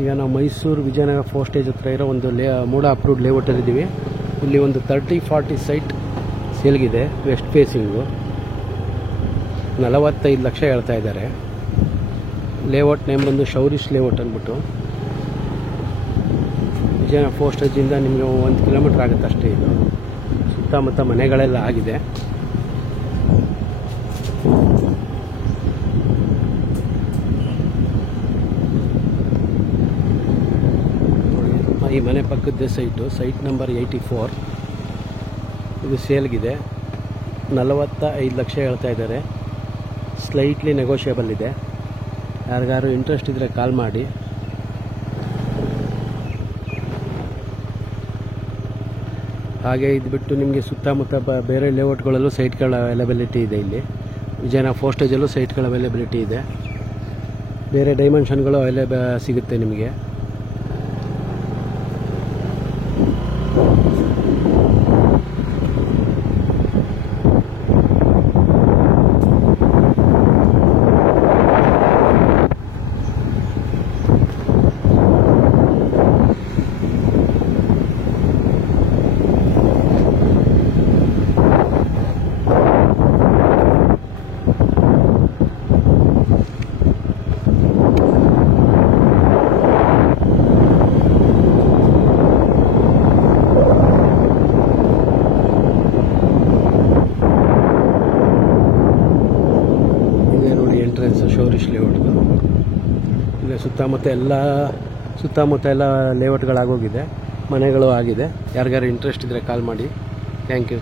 ಈಗ ನಾವು ಮೈಸೂರು ವಿಜಯನಗರ 4 ಸ್ಟೇಜ್ ಹತ್ರ ಇರೋ ಒಂದು ಮೂಡ ಅಪ್ರೂವ್ಡ್ ಲೇಔಟಲ್ಲಿ ಇದ್ದೀವಿ. ಇಲ್ಲಿ ಒಂದು 30-40 ಸೈಟ್ ಸೇಲ್ಗಿದೆ. ವೆಸ್ಟ್ ಫೇಸಿಂಗು 45 ಲಕ್ಷ ಹೇಳ್ತಾ ಇದ್ದಾರೆ. ಲೇಔಟ್ ನೇಮ್ ಬಂದು ಶೌರಿಶ್ ಲೇಔಟ್ ಅಂದ್ಬಿಟ್ಟು. ವಿಜಯನಗರ 4 ಸ್ಟೇಜಿಂದ ನಿಮಗೆ 1 ಕಿಲೋಮೀಟರ್ ಆಗುತ್ತೆ ಅಷ್ಟೇ. ಇದು ಸುತ್ತಮುತ್ತ ಮನೆಗಳೆಲ್ಲ ಆಗಿದೆ. ಈ ಮನೆ ಪಕ್ಕದ ಸೈಟ್ ನಂಬರ್ 84 ಇದು ಸೇಲ್ಗಿದೆ. 45 ಲಕ್ಷ ಹೇಳ್ತಾ ಇದ್ದಾರೆ. ಸ್ಲೈಟ್ಲಿ ನೆಗೋಷಿಯಬಲ್ ಇದೆ. ಯಾರಿಗಾರು ಇಂಟ್ರೆಸ್ಟ್ ಇದ್ದರೆ ಕಾಲ್ ಮಾಡಿ. ಹಾಗೆ ಇದ್ಬಿಟ್ಟು ನಿಮಗೆ ಸುತ್ತಮುತ್ತ ಬೇರೆ ಲೇಔಟ್ಗಳಲ್ಲೂ ಸೈಟ್ಗಳ ಅವೈಲಬಿಲಿಟಿ ಇದೆ. ಇಲ್ಲಿ ವಿಜಯನಗರ 4 ಸ್ಟೇಜಲ್ಲೂ ಸೈಟ್ಗಳ ಅವೈಲಬಿಲಿಟಿ ಇದೆ. ಬೇರೆ ಡೈಮೆನ್ಷನ್ಗಳು ಸಿಗುತ್ತೆ ನಿಮಗೆ. ಶೌರಿಶ್ ಲೇಔಟ್ ಈಗ ಸುತ್ತಮುತ್ತ ಎಲ್ಲ ಲೇಔಟ್ಗಳಾಗೋಗಿದೆ. ಮನೆಗಳು ಆಗಿದೆ. ಯಾರಿಗಾರು ಇಂಟ್ರೆಸ್ಟ್ ಇದ್ದರೆ ಕಾಲ್ ಮಾಡಿ. Thank you.